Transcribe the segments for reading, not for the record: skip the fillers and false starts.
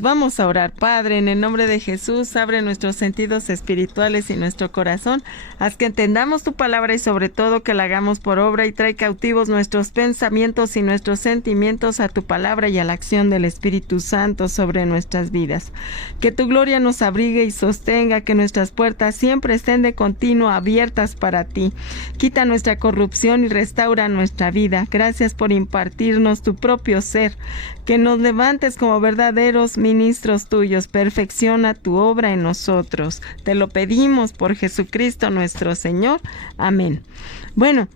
Vamos a orar. Padre, en el nombre de Jesús, abre nuestros sentidos espirituales y nuestro corazón, haz que entendamos tu palabra y sobre todo que la hagamos por obra, y trae cautivos nuestros pensamientos y nuestros sentimientos a tu palabra y a la acción del Espíritu Santo sobre nuestras vidas. Que tu gloria nos abrigue y sostenga, que nuestras puertas siempre estén de continuo abiertas para ti. Quita nuestra corrupción y restaura nuestra vida. Gracias por impartirnos tu propio ser. Que nos levantes como verdaderos ministros tuyos. Perfecciona tu obra en nosotros. Te lo pedimos por Jesucristo nuestro Señor. Amén. Bueno,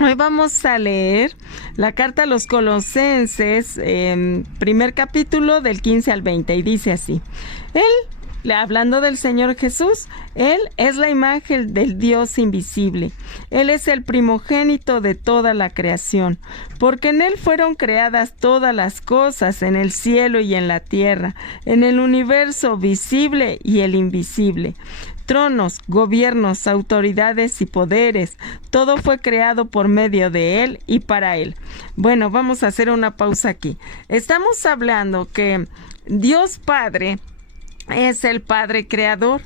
hoy vamos a leer la carta a los Colosenses, primer capítulo del 15 al 20, y dice así. Hablando del Señor Jesús, Él es la imagen del Dios invisible. Él es el primogénito de toda la creación, porque en Él fueron creadas todas las cosas en el cielo y en la tierra, en el universo visible y el invisible. Tronos, gobiernos, autoridades y poderes, todo fue creado por medio de Él y para Él. Bueno, vamos a hacer una pausa aquí. Estamos hablando que Dios Padre es el Padre Creador,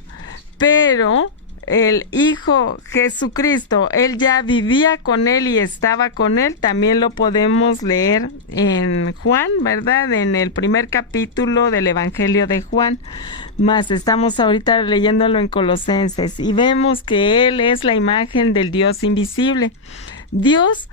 pero el Hijo Jesucristo, Él ya vivía con Él y estaba con Él. También lo podemos leer en Juan, ¿verdad? En el primer capítulo del Evangelio de Juan. Más estamos ahorita leyéndolo en Colosenses y vemos que Él es la imagen del Dios invisible. Dios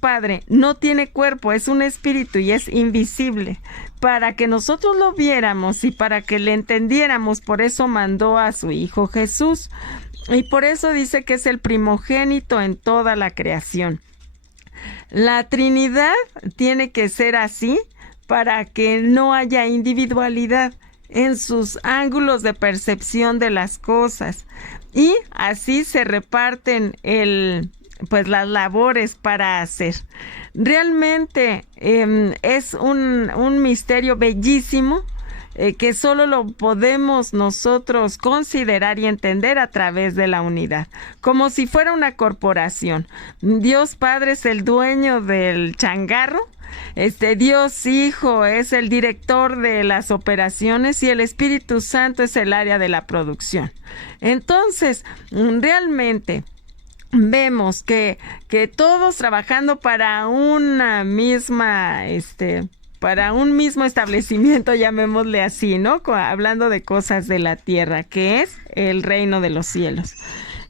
Padre no tiene cuerpo, es un espíritu y es invisible. Para que nosotros lo viéramos y para que le entendiéramos, por eso mandó a su Hijo Jesús. Y por eso dice que es el primogénito en toda la creación. La Trinidad tiene que ser así para que no haya individualidad en sus ángulos de percepción de las cosas. Y así se reparten las labores para hacer. Realmente es un misterio bellísimo que solo lo podemos nosotros considerar y entender a través de la unidad, como si fuera una corporación. Dios Padre es el dueño del changarro, Dios Hijo es el director de las operaciones y el Espíritu Santo es el área de la producción. Entonces, realmente vemos que todos trabajando para una misma, para un mismo establecimiento, llamémosle así, ¿no? Hablando de cosas de la tierra, que es el reino de los cielos.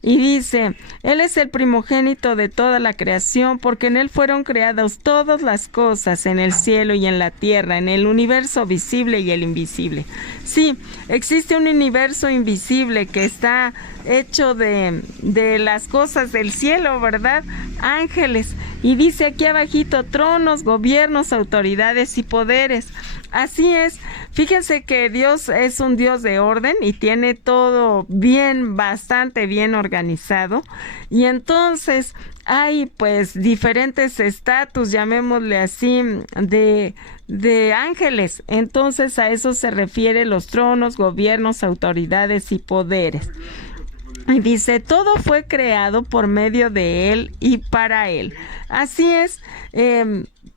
Y dice, Él es el primogénito de toda la creación, porque en Él fueron creadas todas las cosas en el cielo y en la tierra, en el universo visible y el invisible. Sí, existe un universo invisible que está hecho de las cosas del cielo, ¿verdad? Ángeles. Y dice aquí abajito, tronos, gobiernos, autoridades y poderes. Así es. Fíjense que Dios es un Dios de orden y tiene todo bastante bien organizado. Y entonces hay pues diferentes estatus, llamémosle así, de ángeles. Entonces a eso se refiere los tronos, gobiernos, autoridades y poderes. Y dice, todo fue creado por medio de Él y para Él. Así es,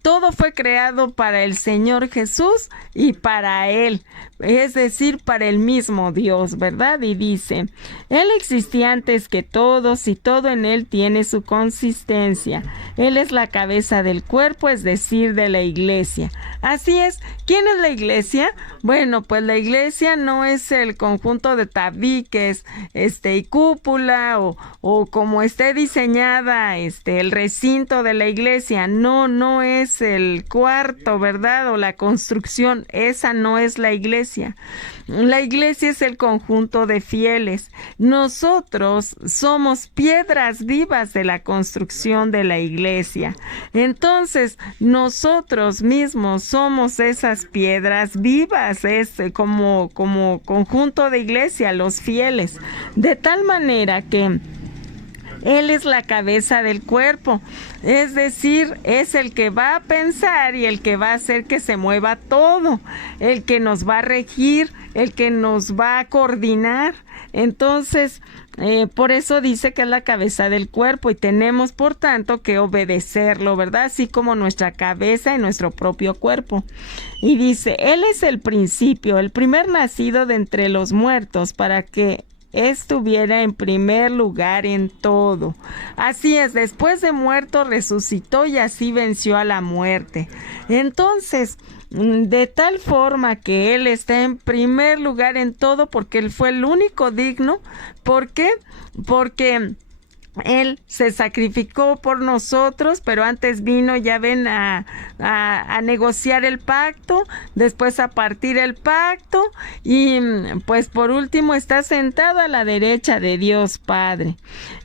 todo fue creado para el Señor Jesús y para Él, es decir, para el mismo Dios, ¿verdad? Y dice, Él existía antes que todos y todo en Él tiene su consistencia. Él es la cabeza del cuerpo, es decir, de la iglesia. Así es, ¿quién es la iglesia? Bueno, pues la iglesia no es el conjunto de tabiques, y cúpula o como esté diseñada, el recinto de la iglesia. No es el cuarto, ¿verdad? O la construcción, esa no es la iglesia. La iglesia es el conjunto de fieles. Nosotros somos piedras vivas de la construcción de la iglesia. Entonces, nosotros mismos somos esas piedras vivas, como conjunto de iglesia, los fieles. De tal manera que Él es la cabeza del cuerpo, es decir, es el que va a pensar y el que va a hacer que se mueva todo, el que nos va a regir, el que nos va a coordinar. Entonces, por eso dice que es la cabeza del cuerpo y tenemos, por tanto, que obedecerlo, ¿verdad? Así como nuestra cabeza y nuestro propio cuerpo. Y dice, Él es el principio, el primer nacido de entre los muertos, para que estuviera en primer lugar en todo. Así es, después de muerto resucitó y así venció a la muerte. Entonces, de tal forma que Él está en primer lugar en todo, porque Él fue el único digno. ¿Por qué? Porque Él se sacrificó por nosotros, pero antes vino, ya ven, a negociar el pacto, después a partir el pacto y pues por último está sentado a la derecha de Dios Padre.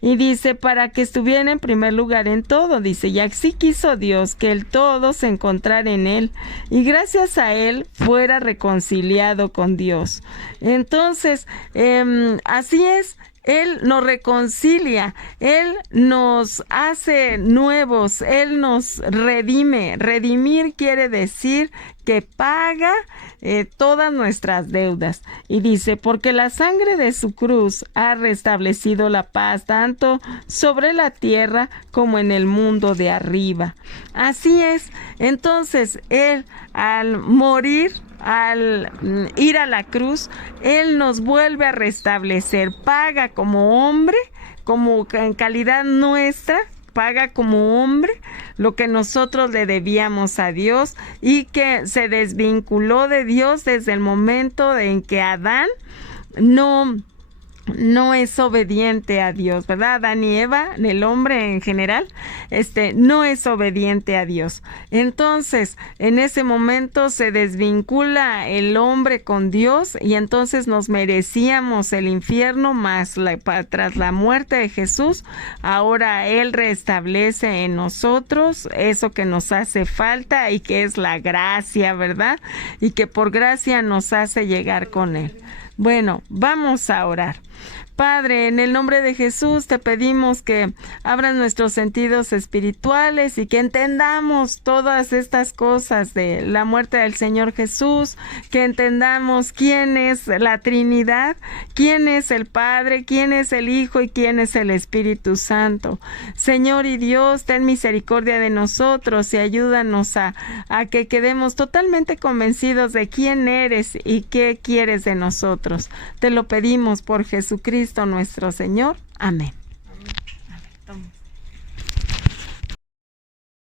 Y dice, para que estuviera en primer lugar en todo, dice, y así quiso Dios que el todo se encontrara en Él y gracias a Él fuera reconciliado con Dios. Entonces, así es. Él nos reconcilia, Él nos hace nuevos, Él nos redime. Redimir quiere decir que paga todas nuestras deudas. Y dice, porque la sangre de su cruz ha restablecido la paz tanto sobre la tierra como en el mundo de arriba. Así es. Entonces, Él al morir, al ir a la cruz, Él nos vuelve a restablecer, paga como hombre, como en calidad nuestra, paga como hombre lo que nosotros le debíamos a Dios y que se desvinculó de Dios desde el momento en que Adán no es obediente a Dios, ¿verdad? Adán y Eva, el hombre en general, no es obediente a Dios. Entonces, en ese momento se desvincula el hombre con Dios y entonces nos merecíamos el infierno, más tras la muerte de Jesús, ahora Él restablece en nosotros eso que nos hace falta y que es la gracia, ¿verdad? Y que por gracia nos hace llegar con Él. Bueno, vamos a orar. Padre, en el nombre de Jesús te pedimos que abras nuestros sentidos espirituales y que entendamos todas estas cosas de la muerte del Señor Jesús, que entendamos quién es la Trinidad, quién es el Padre, quién es el Hijo y quién es el Espíritu Santo. Señor y Dios, ten misericordia de nosotros y ayúdanos a que quedemos totalmente convencidos de quién eres y qué quieres de nosotros. Te lo pedimos por Jesucristo nuestro Señor. Amén.